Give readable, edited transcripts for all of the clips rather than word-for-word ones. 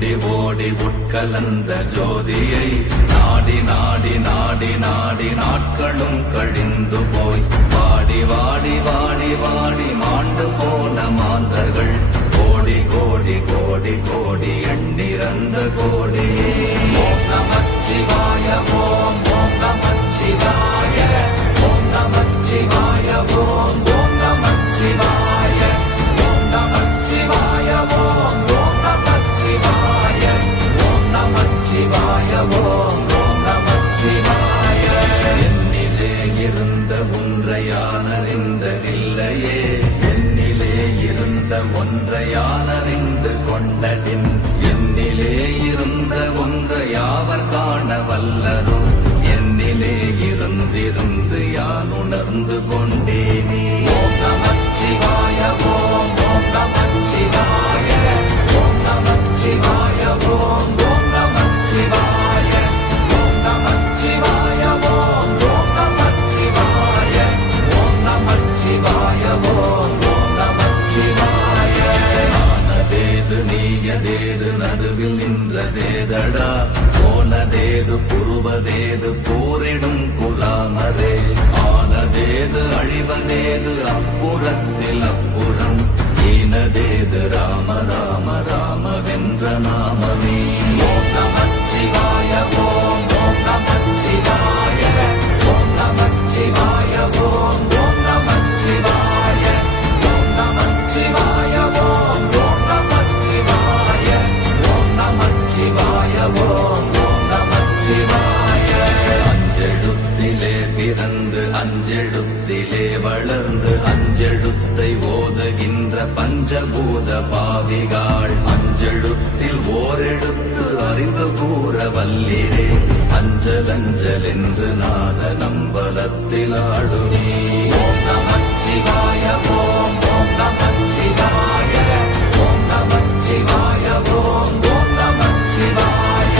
ஓடி ஓடி உட்கலந்த ஜோதியை நாடி நாடி நாடி நாடி நாட்களும் கழிந்து போய் வாடி வாடி வாடி வாடி மாண்டு போன மாந்தர்கள் கோடி கோடி கோடி கோடி எண்ணிறந்த கோடி. ஓம் நமச்சிவாய ஓம் ஓம் நமச்சிவாய ஓம் நமச்சிவாய ஓம் ஓம் நமச்சிவாய ஓம் நமச்சிவாய ஓம் ஓம் நமச்சிவாய ஓம் நமச்சிவாய ஓம் ஓம் நமச்சிவாய. என்னிலே இருந்த ஒன்றையானறிந்ததில்லையே என்னிலே இருந்த ஒன்றையானறிந்து கொண்டடின் என்னிலே இருந்த ஒன்றை யாவர் காண வல்லரோ என்னிலே இருந்திருந்து யான் உணர்ந்து கொண்டேனே. ஓம் நமச்சிவாய ஓம் ஓம் நமச்சிவாய ஓம் நமச்சிவாய ஓம் ஓம் நமச்சிவாய ஓம் நமச்சிவாய ஓம் ஓம் நமச்சிவாய ஓம் நமச்சிவாய ஓம் ஓம் நமச்சிவாய. ஆனதேது நீயதேது நடுவில் நின்றதேதடா போனதேது புருவதேது போரிடும் குலாமரே ஆனதேது அழிவதேது அப்புறத்தில் அப்புறம் ஈனதேது ராம ராம ராமவென்ற நாமமே. ஓம் நமச்சிவாய ஓம் ஓம் நமச்சிவாய ஓம் நமச்சிவாய ஓம் ஓம் நமச்சிவாய ஓம் நமச்சிவாய ஓம் ஓம் நமச்சிவாய ஓம் நமச்சிவாய ஓம் ஓம் நமச்சிவாய. அஞ்செழுத்திலே பிறந்து அஞ்செழுத்திலே வளர்ந்து அஞ்செழுத்தை ஓதுகின்ற பஞ்சபூத பாவிகாள் அஞ்செழுத்தில் ஓரெழுத்து அறிந்து கூற வல்லிரே அஞ்சல் அஞ்சல் என்று நாத நம்பலத்தில் ஆடுமே. ஓம் நமச்சிவாய ஓம் ஓம் நமச்சிவாய ஓம் நமச்சிவாய ஓம் ஓம் நமச்சிவாய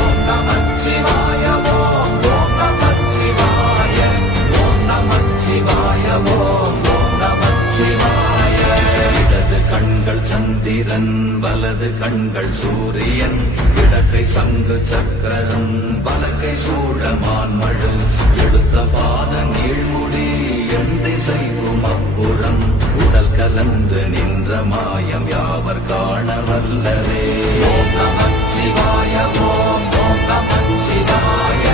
ஓம் நமச்சிவாய ஓம் ஓம் நமச்சிவாய ஓம் நமச்சிவாய ஓம் ஓம் நமச்சிவாய. இடது கண்கள் சந்திரன் வலது கண்கள் சூரியன் இடக்கை சங்கு சக்கரம் வலக்கை சூழமான் மழு எடுத்த பாத நீழ்முடி எண் திசைக்கும் அப்புறம் உடல் கலந்து நின்ற மாயம் யாவர் காண வல்லரே. ஓம் நமச்சிவாய ஓம் ஓம் நமச்சிவாய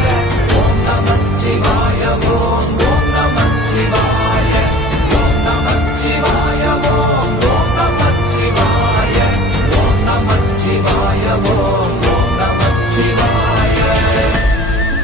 ஓம் நமச்சிவாய ஓம் ஓம் நமச்சிவாய ஓம் நமச்சிவாய ஓம் ஓம் நமச்சிவாய ஓம் நமச்சிவாய ஓம்